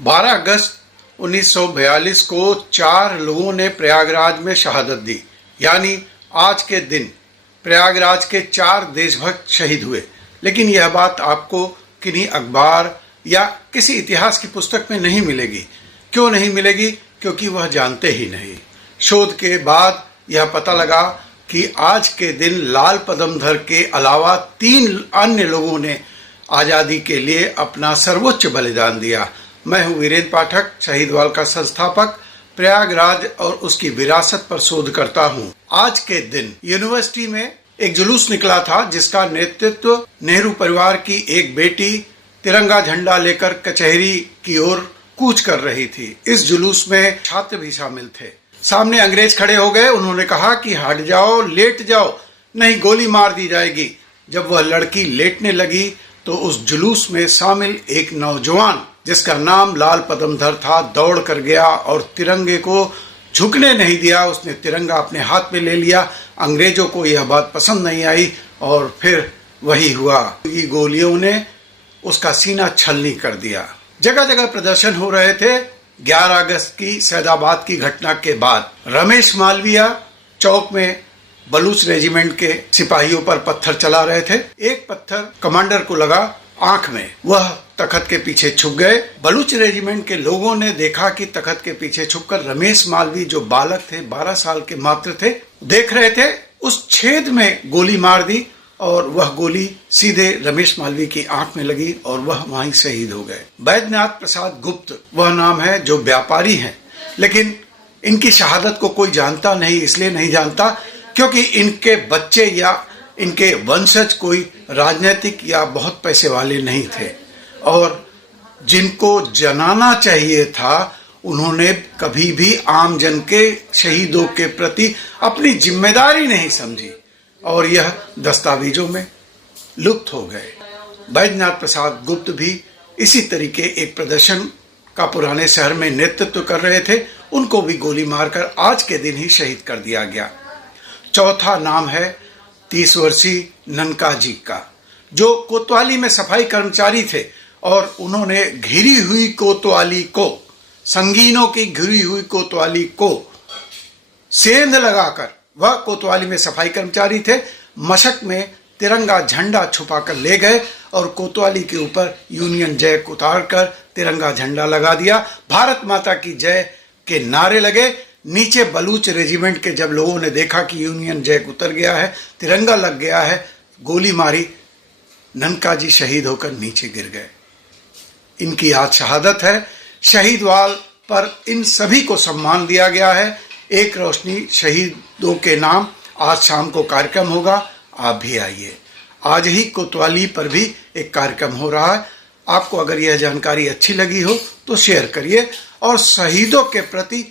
12 अगस्त 1942 को 4 लोगों ने प्रयागराज में शहादत दी। यानी आज के दिन प्रयागराज के 4 देशभक्त शहीद हुए। लेकिन यह बात आपको किन्हीं अखबार या किसी इतिहास की पुस्तक में नहीं मिलेगी। क्यों नहीं मिलेगी? क्योंकि वह जानते ही नहीं। शोध के बाद यह पता लगा कि आज के दिन लाल पदमधर के अलावा 3 अन्य लोगों ने आज़ादी के लिए अपना सर्वोच्च बलिदान दिया। मैं हूँ वीरेंद्र पाठक, शहीदवाल का संस्थापक, प्रयागराज और उसकी विरासत पर शोध करता हूँ। आज के दिन यूनिवर्सिटी में एक जुलूस निकला था जिसका नेतृत्व नेहरू परिवार की एक बेटी तिरंगा झंडा लेकर कचहरी की ओर कूच कर रही थी। इस जुलूस में छात्र भी शामिल थे। सामने अंग्रेज खड़े हो गए। उन्होंने कहा कि हट जाओ, लेट जाओ, नहीं गोली मार दी जाएगी। जब वह लड़की लेटने लगी तो उस जुलूस में शामिल एक नौजवान जिसका नाम लाल पदमधर था दौड़ कर गया और तिरंगे को झुकने नहीं दिया। उसने तिरंगा अपने हाथ में ले लिया। अंग्रेजों को यह बात पसंद नहीं आई और फिर वही हुआ कि गोलियों ने उसका सीना छलनी कर दिया। जगह जगह प्रदर्शन हो रहे थे। 11 अगस्त की सैदाबाद की घटना के बाद रमेश मालवीय चौक में बलूच रेजिमेंट के सिपाहियों पर पत्थर चला रहे थे। एक पत्थर कमांडर को लगा आंख में। वह तख्त के पीछे छुप गए। बलूच रेजिमेंट के लोगों ने देखा कि तख्त के पीछे छुपकर रमेश मालवीय जो बालक थे, 12 साल के मात्र थे, देख रहे थे। उस छेद में गोली मार दी और वह गोली सीधे रमेश मालवीय की आंख में लगी और वह वहीं शहीद हो गए। बैद्यनाथ प्रसाद गुप्त वह नाम है जो व्यापारी हैं, लेकिन इनकी शहादत को कोई जानता नहीं। इसलिए नहीं जानता क्योंकि इनके बच्चे या इनके वंशज कोई राजनीतिक या बहुत पैसे वाले नहीं थे और जिनको जनाना चाहिए था उन्होंने कभी भी आम जन के शहीदों के प्रति अपनी जिम्मेदारी नहीं समझी और यह दस्तावेजों में लुप्त हो गए। बैद्यनाथ प्रसाद गुप्त भी इसी तरीके एक प्रदर्शन का पुराने शहर में नेतृत्व कर रहे थे। उनको भी गोली मारकर आज के दिन ही शहीद कर दिया गया। चौथा नाम है 30 वर्षीय ननकाजी का, जो कोतवाली में सफाई कर्मचारी थे और उन्होंने घिरी हुई कोतवाली को, संगीनों की घिरी हुई कोतवाली को सेंध लगाकर, वह कोतवाली में सफाई कर्मचारी थे, मशक में तिरंगा झंडा छुपाकर ले गए और कोतवाली के ऊपर यूनियन जैक उतारकर तिरंगा झंडा लगा दिया। भारत माता की जय के नारे लगे। नीचे बलूच रेजिमेंट के जब लोगों ने देखा कि यूनियन जैक उतर गया है, तिरंगा लग गया है, गोली मारी, ननकाजी शहीद होकर नीचे गिर गए। इनकी आज शहादत है। शहीदवाल पर इन सभी को सम्मान दिया गया है। एक रोशनी शहीदों के नाम आज शाम को कार्यक्रम होगा, आप भी आइए। आज ही कोतवाली पर भी एक कार्यक्रम हो रहा है। आपको अगर यह जानकारी अच्छी लगी हो तो शेयर करिए और शहीदों के प्रति